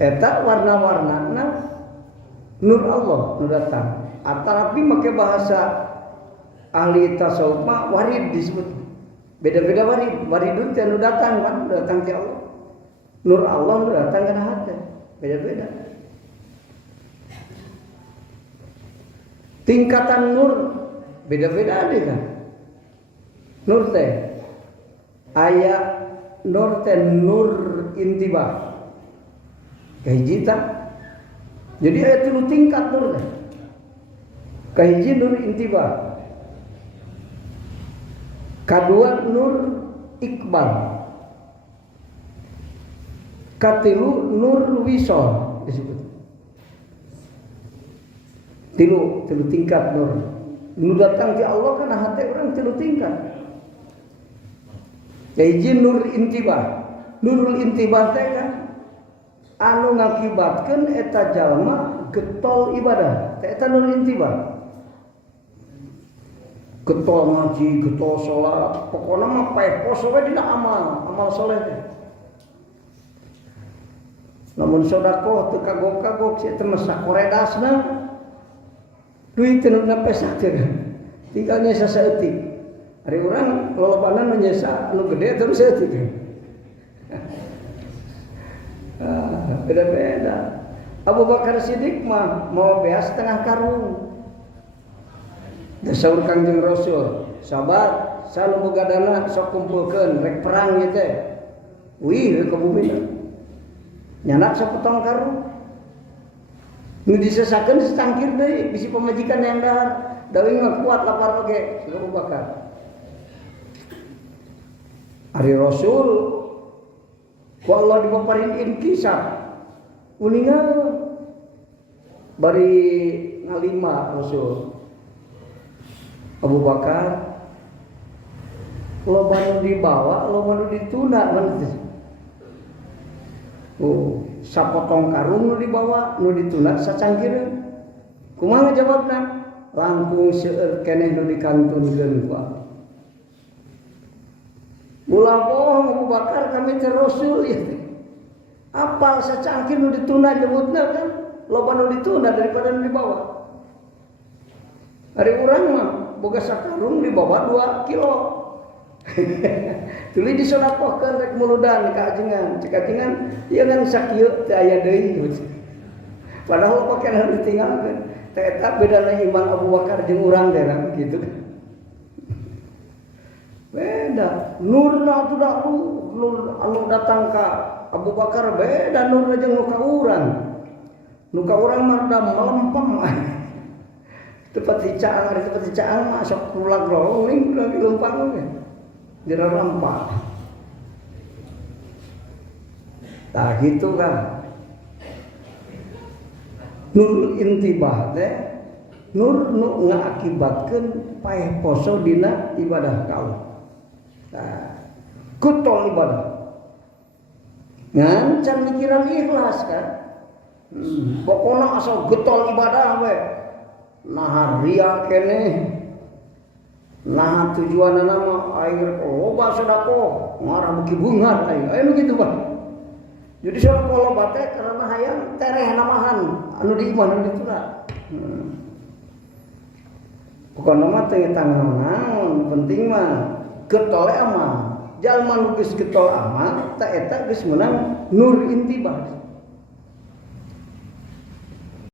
Eta warna-warnana nur Allah nu datang. Tapi make bahasa ahli tasawuf mah warid disebut. Beda-beda warid. Waridun teh nu datang kan, datang ti Allah. Nur Allah nu datang kana hate. Beda-beda. Tingkatan nur beda-beda ada kan. Nur teh aya nur teh nur intibah. Kahiji ta. Jadi aya 3 tingkat nur teh. Kahiji nur intibah. Kadua nur ikbal. Katilu nur wisol disebut. Tilu tingkat nur. Nu datang ke Allah kana hati orang 3 tingkat. Kahiji nur intibah. Nurul intibah teh kan anu ngakibatkeun eta jalma getol ibadah. Teh eta nur intibah. Getol ngaji, getol salat, pokona mah paeh poso we dina amal saleh teh. Lamun sedekah teu kagok-kagok sia teh mah sakoredasna. Duit teu nepi sakeun. Tinggal nyesa saeutik. Ari urang lolobana nu nyesa anu gede terus saeutik. Beda-beda. Abu Bakar Siddiq mah mau beas setengah karung. Dasaur Kangjeng Rasul, sahabat, salu boga dana sok kumpulkeun rek perang ieu teh. Wih, ka bumi. Nyanak sapotong karung. Nu disesakeun secangkir deui, bisi pamajikan yang dahar. Dawi mah kuat lapar oge, Abu Bakar. Ari Rasul ku Allah dipaparin kisah. Uningan bari ngalima Rasul. Abu Bakar loba nu dibawa, loba nu ditunda kan. Sapotong karung nu dibawa, nu ditunda sacangkireun. Kumaha jawabna? Langkung seueur keneh nu dikantunkeun ku Allah. Ulah bohong Abu Bakar kami teh Rasul ya. Apal sacangkir nu ditunda nyebutna kan loba nu ditunda daripada nu dibawa. Ari urang mah boga sakarung dibawa 2 kilo. Tuluy disodakohkeun rek muludan ka ajengan. Cek ajengan ieu ngan sakieu teu aya deui. Padahal pakaian ditinggalkeun. Teh eta bedana iman Abu Bakar jeung urang teh gitu. Beda. Nurna tu dah nur anu datang ka Abu Bakar beda nur jeung nu ka urang. Nu ka urang mah da melempem. Tepat caang masuk pulang rolling udah dilumpang we. Dira rampak. Tah gitu kan. Nur intibah teh nur nu ngakibatkeun paeh poso dina ibadah ka Allah. Nah, kutol ibadah. Ngan can mikiran ikhlas kan. Pokona asal getol ibadah we. Nah ria keneh. Nah tujuanna mah air loba sedekah, ngarah mugi bungar aya kitu Bang. Jadi sedekah loba teh karena hayang tereh namahan anu di imah anu dituna. Pokona mah teu tanggung penting mah getol amal. Jalma nu geus getol amal ta eta geus meunang nur intibah.